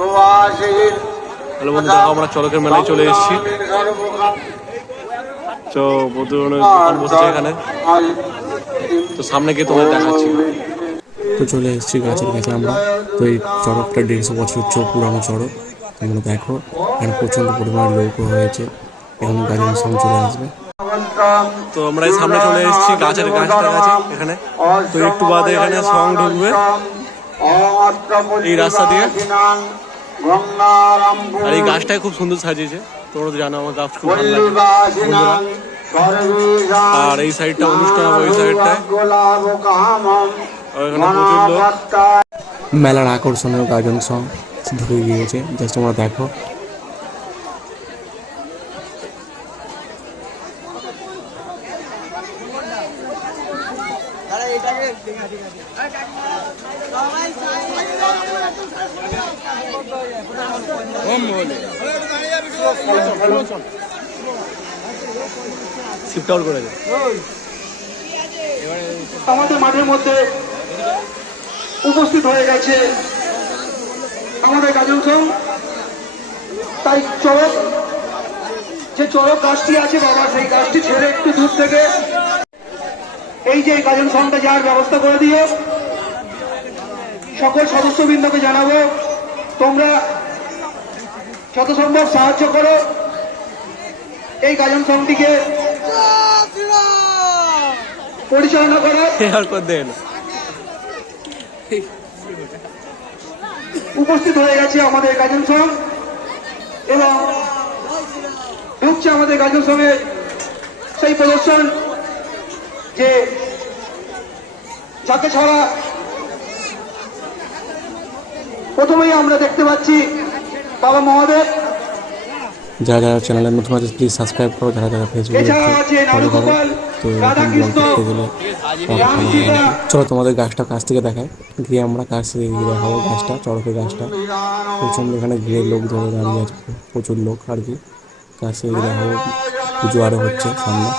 Hello বন্ধু, দেখো আমরা চড়কের মেলায় চলে এসেছি। তো বন্ধুদের দোকান বসেছে এখানে, তো সামনে গিয়ে তোমাদের দেখাচ্ছি। তো চলে এসেছি গাছের কাছে আমরা। তো এই চড়কটা 150 বছর পুরানো চড়ক, তোমরা দেখো। এখানে প্রচন্ড পরিমাণে লোকও হয়েছে, এখন গাজন সং চলে আসবে। তো আমরা এই সামনে চলে এসেছি গাছের গাছটা কাছে এখানে। তো একটু বাদে এখানে সং ঢুকবে এই রাস্তা দিয়ে। আর এই গাছটাই খুব সুন্দর সাজিয়েছে, তোমরা তো জানো আমার গাছ খুব ভালো লাগে বন্ধুরা। আর এই সাইডটা অনুষ্ঠান হবে, ওই সাইডটায় এখানে প্রচুর লোক। মেলার আকর্ষণীয় গাজন সং ঢুকে গিয়েছে, জাস্ট তোমরা দেখো। আমাদের মাঠের মধ্যে উপস্থিত হয়ে গেছে আমাদের গাজন সং। তাই চড়ক, যে চড়ক গাছটি আছে বাবা, সেই গাছটি ছেড়ে একটু দূর থেকে এই যে গাজন সংটা যাওয়ার ব্যবস্থা করে দিও। সকল সদস্যবৃন্দকে জানাবো, তোমরা যত সম্ভব সাহায্য করো এই গাজন সংটিকে পরিচালনা করো। উপস্থিত হয়ে গেছে আমাদের গাজন সং এবং ঢুকছে আমাদের গাজন সঙ্গে সেই প্রদর্শন যে যাকে ছাড়া প্রথমেই আমরা দেখতে পাচ্ছি বাবা মহাদেব। যারা যারা চ্যানেলের নতুন আছে প্লিজ সাবস্ক্রাইব করো, যারা যারা ফেসবুকে ফলো করো। তো এরকম ব্লগ করতে গেলে চলো তোমাদের গাছটা কাছ থেকে দেখায়, গিয়ে আমরা কাছ থেকে গিয়ে দেখাবো গাছটা, চড়কের গাছটা। প্রচণ্ড এখানে ঘিরে লোক ধরে দাঁড়িয়ে আছে, প্রচুর লোক আর কি। কাছ থেকে গিয়ে দেখাবো, পুজো আরও হচ্ছে সামনে।